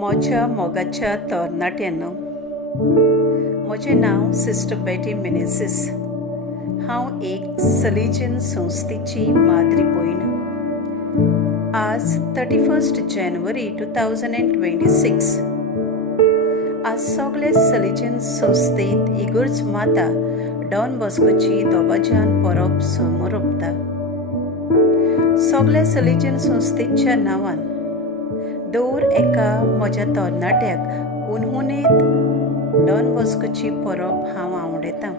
मोच्या मोगाच्या तरणाट्यांनो, म्हजें नांव सिस्टर बेटी मेनेझीस. हांव एक सलेजियन संस्थेची माद्री भयण. आज 31 जानेवारी 2026. आज सगळे सलेजियन संस्थेंत इगर्ज माता डॉन बॉस्कोची दोबाज्यान परब समोर ओंपता. सगळे सलेजियन संस्थेच्या नांवान दर एका म्हज्या तरणाट्याक उन्हुनेत डॉन बॉस्कोची परब हांव आवडयतां.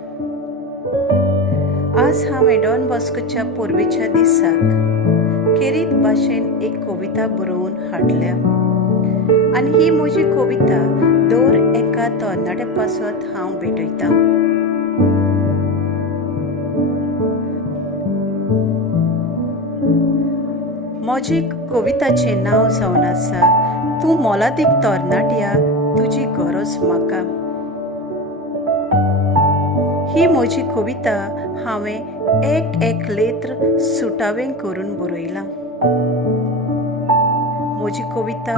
आज हांवें डॉन बॉस्कोच्या परबेच्या दिसाक केरीत भाशेन एक कविता बरोवन हाडल्या आनी ही म्हजी कविता दर एका तरणाट्या पासत हांव भेटयतां. म्हजी कविताचें नांव जावन आसा तूं मोलादीक तरणाट्या, तुजी गरज म्हाका. ही म्हजी कविता हांवें एक लेत्र सुटावें करून बरयलां. म्हजी कविता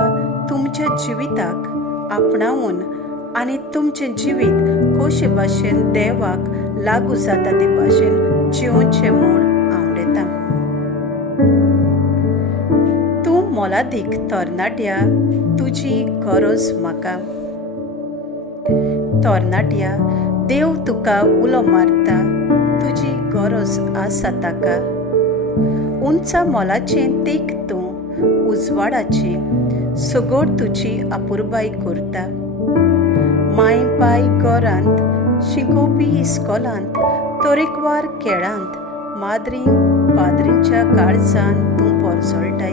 तुमच्या जिविताक आपणावून आनी तुमचें जिवीत कशे भाशेन देवाक लागू जाता ते भाशेन जिवचें म्हूण आवडटा. तूं मोलादीक तरणाट्या, तुजी गरज म्हाका. तरणाट्या, देव तुका उलो मारता, तुजी गरज आसा ताका. उंचा मोलाचें तीख तूं उजवाडाचें सगोड तुजी आपुरबाय करता. माय पाय घरांत, शिकोवपी इस्कॉलांत, तरेकवार खेळांत, माद्री पाद्रींच्या काळजान तूं परसळटाय.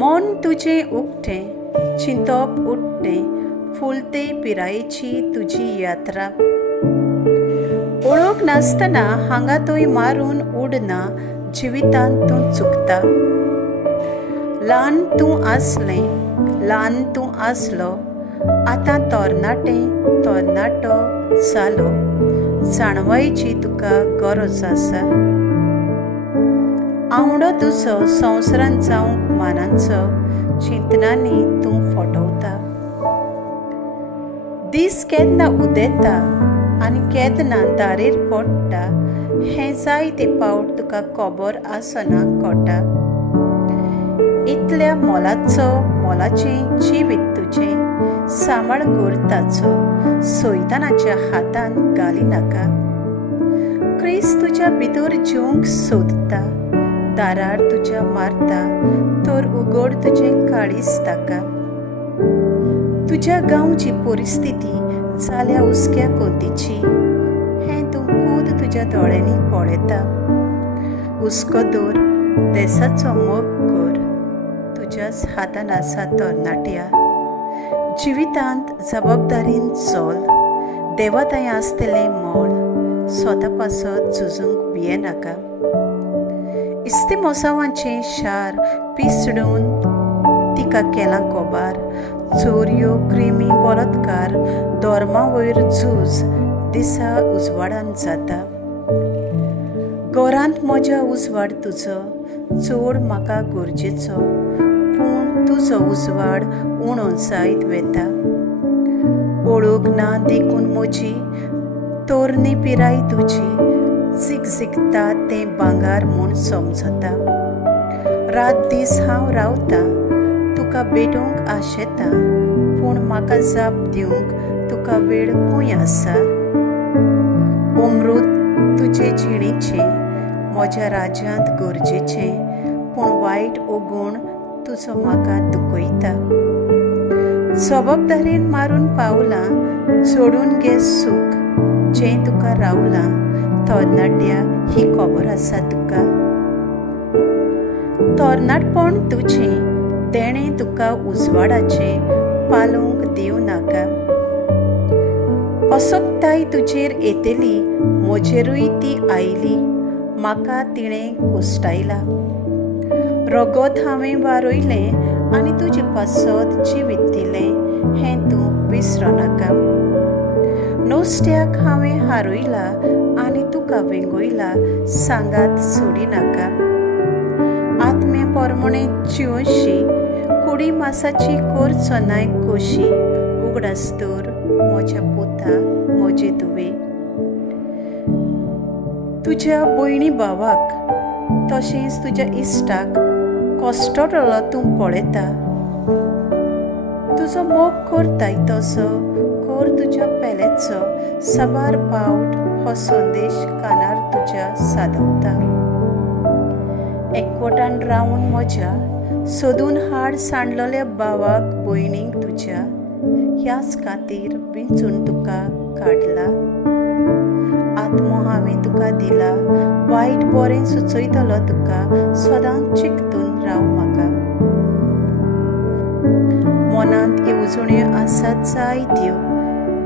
मन तुजें उक्तें, चिंतप उठ्ठें, फुलते पिरायेची तुजी यात्रा. ओळख नासतना हांगा थंय मारून उडना, जिवितांत तूं चुकता. ल्हान तूं आसलें, ल्हान तूं आसलो, आतां तरणाटो जालो. जाणवायेची तुका गरज आसा. आवडो तुजो संवसारांत जावंक मानांचो, चिंतनांनी तूं फटवता. दीस केन्ना उदेता आनी केन्ना दारेर पडटा, हें जायते फावट तुका खबर आसना कोटा. इतल्या मोलाचें जिवीत तुजें, सांबाळ कर ताचो, सैतानाच्या हातान घाली नाका. क्रिस्त तुज्या भितर जिवंक सोदता, दारार तुज्या मारता, तर उगड तुजें काळीज ताका. तुज्या गांवची परिस्थिती जाल्या हुस्क्या कोंतीची, हें तूं खूद तुज्या दोळ्यांनी पळयता. हुस्को दवर, देसाचो मोग कर, तुज्याच हातान आसा तरणाट्या. जिवितांत जबाबदारीन चल, देवा थंय आसतलें मोल, स्वता पासत झुजूंक भियेनाका. इस्तेमोसावांचें शार पिसडून तिका केलां कोबार. चोरयो, क्रिमी, बलात्कार, धर्मा वयर झूज दिसा उजवाडान जाता. घरांत म्हज्या उजवाड तुजो, चड म्हाका गरजेचो, पूण तुजो उजवाड उणो जायत वेता. ओळख ना देखून म्हजी, तोरणी पिराय तुजी, जिगजिगता तें भांगार म्हूण समजता. रात दीस हांव रावतां, तुका भेटूंक आशेतां, पूण म्हाका जाप दिवंक तुका वेळ खंय आसा. अमृत तुजे जिणेचें, म्हज्या राज्यांत गरजेचें, पूण वायट ओगूण तुजो म्हाका दुखयता. जबाबदारेन मारून पावलां, जोडून घे सूख, जें तुका रावलां. तरणाट्या, ही खबर आसा तुका. तरणाटपण तुजें, तेणें तुका उजवाडाचें पालोवंक दिवं नाका. असोकताय तुजेर येतली, म्हजेरूय ती आयली, म्हाका तिणें कुस्टायला. रगत हांवें वारयलें आनी तुजे पासत जिवीत दिलें, हें तूं विसरो नाका. नोस्त्याक हांवें हारयला आनी तुका वेंगयला, सांगात सोडी नाका. आत्म्या पोरमणें जिवशी, कुडी मासाची कोर चोनाय कोशी उगडास तर म्हज्या पुता म्हजे तुवे. तुज्या भयणी भावाक तशेंच तुज्या इश्टाक कश्टडलो तूं पळयता. तुजो मोग करताय तसो कर तुज्या पेलेचो साबार पावट हो संदेश कानार तुज्या सादवता. एकवटान रावन म्हज्या सोदून हाड सांडलेल्या भावाक भयणीक तुज्या ह्याच खातीर विंचून तुका काडला. आत्मो हांवें तुका दिला, वायट बरें सुचयतलो तुका, सदांच चिंतून राव म्हाका. मनांत येवजण्यो आसात जायत्यो,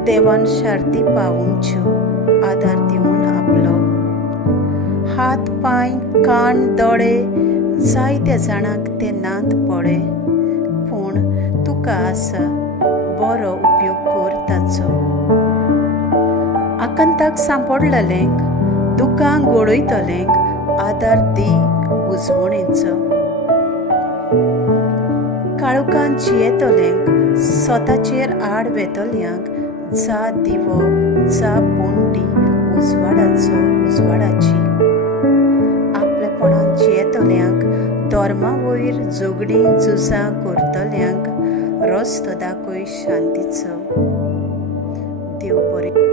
देवान शार्ती पावूंच्यो आदार दिवन आपलो. हात पांय कान दोळे जायत्या जाणांक ते नात पडे, पूण तुका आसा बरो उपयोग कर ताचो. आकांताक सांपडलेल्यांक दुखांक गोडयतल्यांक आदार दी उजवणेचो. काळोखांत जियेतल्यांक स्वताचेर आड वेतल्यांक जा दिवो जा पोंटी उजवाडाची. आपलेपणान जियेतल्यांक धर्मा वयर झगडीं झुजां करतल्यांक रस्तो दाखय शांतीचो. देव बरें.